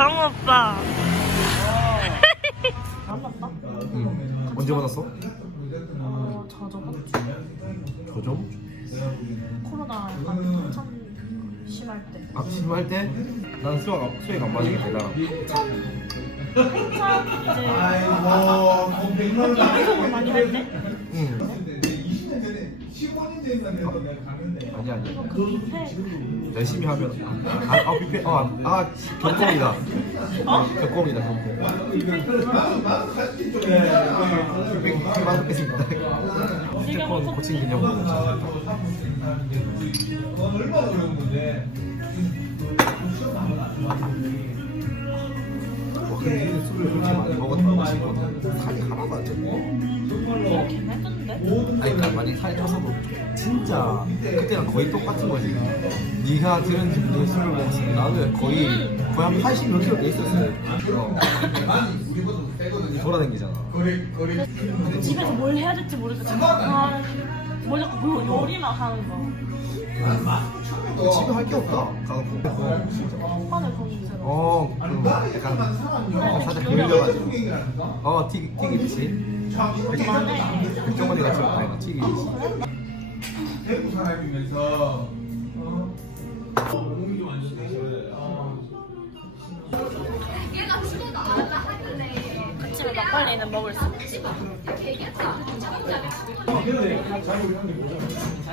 정우 오빠. 응. 언제 받았어? 어, 저 저번 주 저점? 코로나 한참 심할 때. 아 심할 때? 난 수학 안- 수액 안 맞으게 되잖아. 한참 이제 방송을 많이 할 때? 응. 아니 아니. 열심히 하면 아, 아 뷔페 경kom이다. 어? 경kom이다 경kom. 뷔페 뷔페 받겠습니다. 스테폰 코칭 기념으로. 와 근데 술을 그렇게 많이 먹었던 거 치고는 살이 하나도 안 쪘네. 이렇게 해줬는데? 아니 그러니까 만약 살이 쪄서도 진짜 그때랑 거의 똑같은 거지 네가 들은 네 술을 먹었으면 나는 거의 거의 한 80몇 킬로 돼 있었어요 어. 돌아다니잖아 집에서 뭘 해야 될지 모르겠어. 아, 뭐 자꾸 뭐 요리만 하는 거. 집에 할 게 없다 가서 진짜 오빠는 거기 어, 그 약간 살짝 그을려가지고 어, 튀기, 그만해. 백종원이 같이 먹다 튀김치 대구 사람이면서 어? 공이 완전 되셔요. 집에 막걸리는 먹을 수 있지.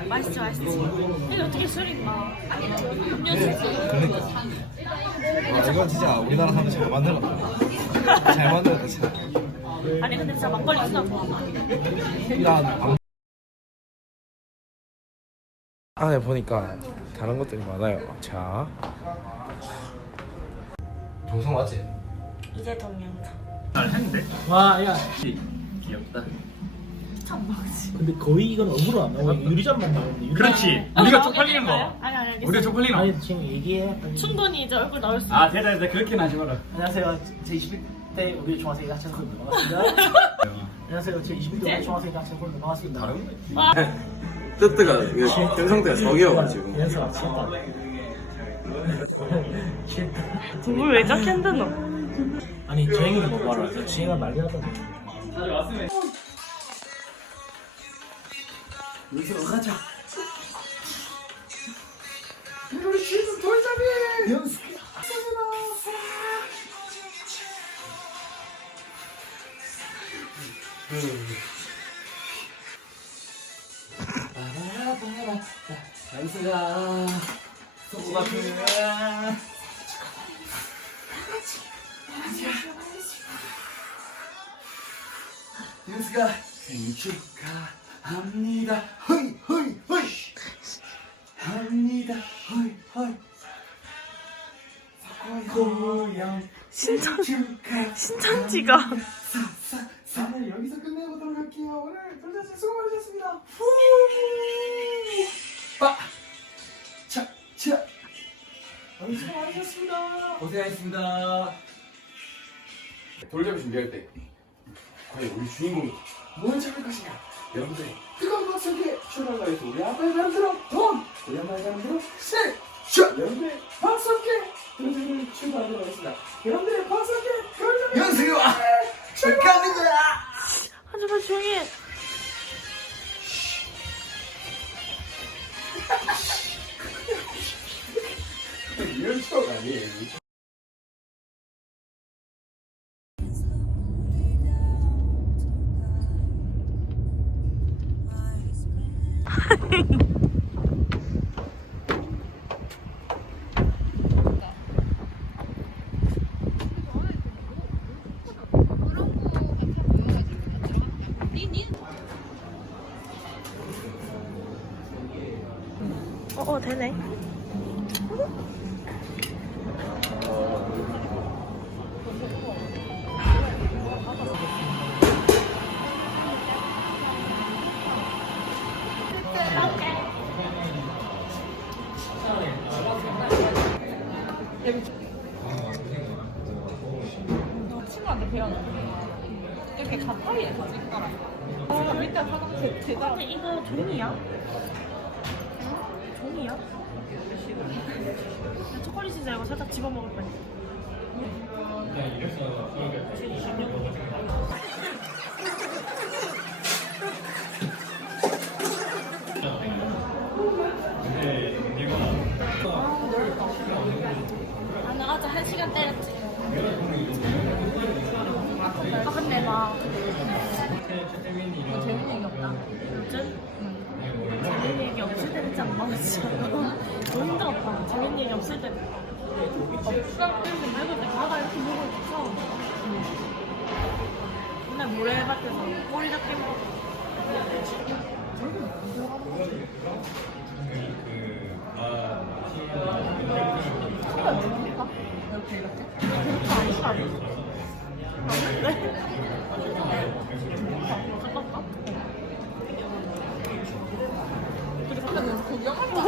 맛있지 맛있지. 이게 어떻게 술인가? 음료수 아, 이건 진짜 우리나라 사람 잘 만들었다 잘 만들었다 진짜 아니 근데 진짜 막걸리 진짜 좋아. 안... 안에 보니까 다른 것들이 많아요 자 동성 맞지? 이제 동영상. 와, 야. 귀엽다. 참 먹지. 근데 거의 이건 어그로 안 나와. 유리잔만 나오는데. 유리- 그렇지. 아, 우리가 쪽팔리는 될까요? 거. 아니 아니 알겠어. 우리가 쪽팔리는 거. 아니, 지금 얘기해. 빨리. 충분히 이제 얼굴 나올 수. 아, 대다, 대다. 그렇게는 하지 마라. 안녕하세요. 제 21 대 우리 중학생 학생 홀드 반갑습니다. 안녕하세요. 제 21대 우리 중학생 학생 홀드 반갑습니다. 와, 뜨뜨가 현상대가 석이어가지고 연습 취했다. 취했다. 누굴 왜 저렇게 흔드노? 아니, 주행이는 뭐 봐라. 주행아 말이 하던데. 여기서 가자. 우리 시즌 돌잡이! 연습. 연수가 소고 같은 연수가 축하합니다 허이 허이 허이 합니다 허이 허이 고양 신천지가 오늘 여기서 끝내보도록 할게요 오늘 돌잔치 수고 많으셨습니다 빠! 차! 차! 오늘 수고 많으셨습니다 고생하셨습니다 돌잡이 준비할 때 과연 우리 주인공이 뭘 잡을 것이냐 여러분들 뜨거운 박수 함께 출발가에서 우리 아빠의 사람들은 돈 우리 엄마의 사람들은 셀 자, 여러분들 박수 함께 돌잡이를 출발하도록 하겠습니다 여러분들 박수 함께 돌잡이 연수가 가는 거야 하지만 조용히 해. 이런 추억 아니에요 되네. 친구한테 배웠는데 이렇게 가파리에 다 찍더라. 어, 일단 화장실 제작. 근데 이거 종이야? 종이야? 초콜릿인 줄 알고 살짝 집어먹을 뻔했어. 아, 나 어제 한 시간 때렸지. 아, 근데 막 재밌는 얘기 없다. 요즘 재밌는 얘기 때 진짜. 너무 힘들었다. 재밌는 얘기 없을 때. 이렇게 말고 때 바다 이렇게 보고 있어. 맨날 모래밭에서 꼬리 잡기 먹고. 이렇게 이렇게. 가깝다. 근데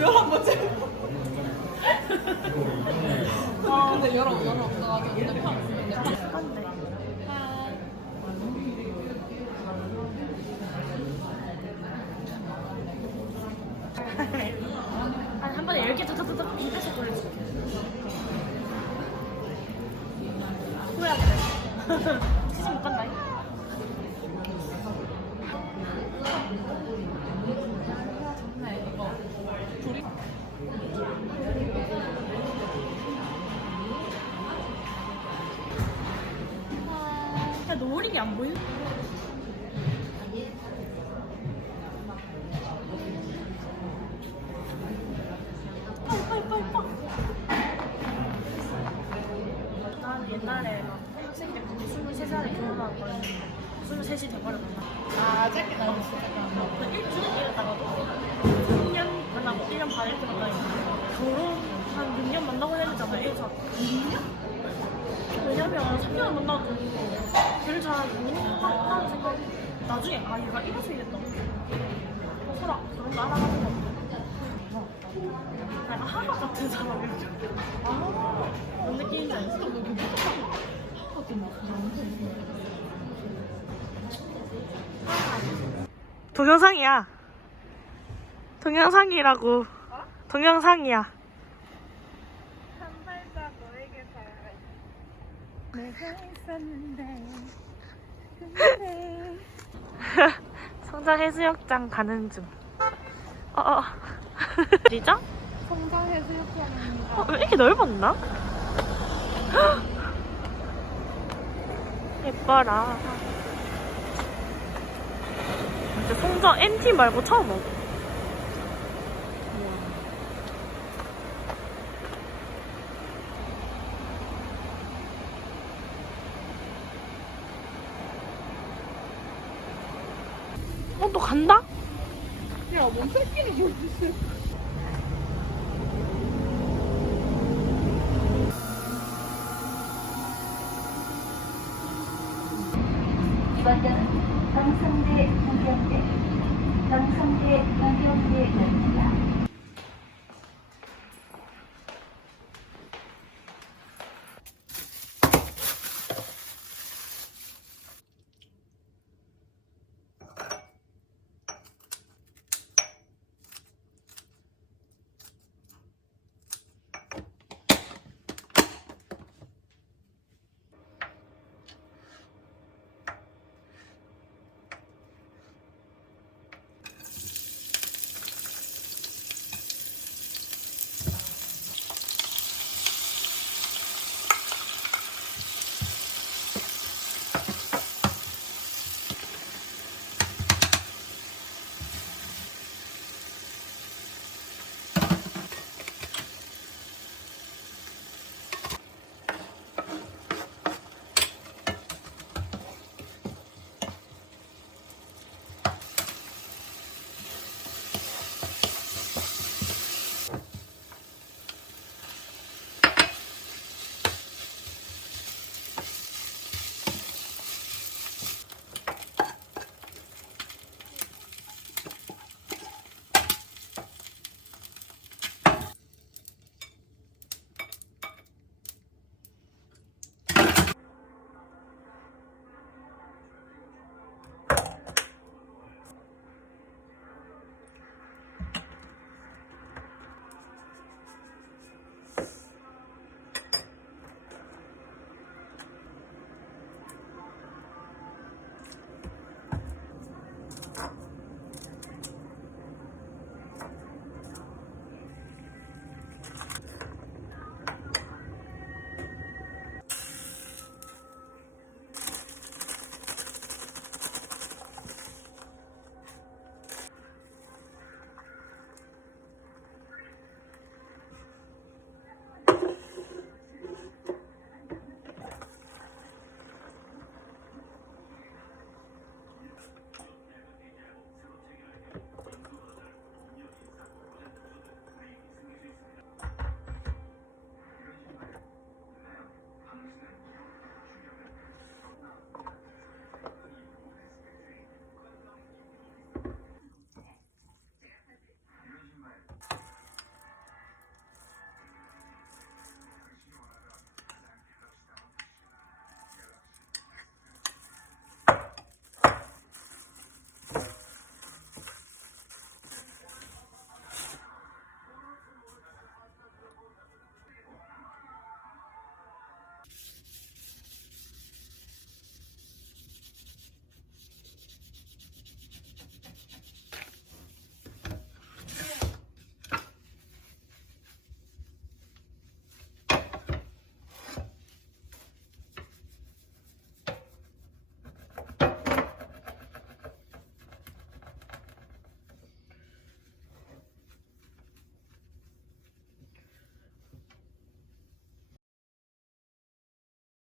열한 번째. 근데 열어 열어 없어가지고 근데 편 안 보여? 난 옛날에 막 학생 때 23살에 결혼하거든 23이 돼버렸다 아 짧게 나오셨어 나 일주일 일했다가도 2년 만나고 1년 반 이렇게 만나니까 결혼 한 6년 만나고 헤어졌잖아 1차 2년? 왜냐면 3년 만나도 제일 잘하고 하는 생각 나중에 아 얘가 이래서 이랬다 호소라 그런 거 알아가는 거 약간 하마 같은 사람이었죠. 아뭔 느낌인지 알지? 동영상이야. 동영상이라고. 동영상이야 성장 해수욕장 가는 중. 어, 어. 어디죠? 성장 해수욕장입니다. 어, 왜 이렇게 넓었나? 헉! 예뻐라. 진짜 성장 NT 말고 처음 봐. 어, 또 간다? 야, 뭔 새끼리 어딨어? 이번역은 경성대 부경대, 경성대 부경대역입니다.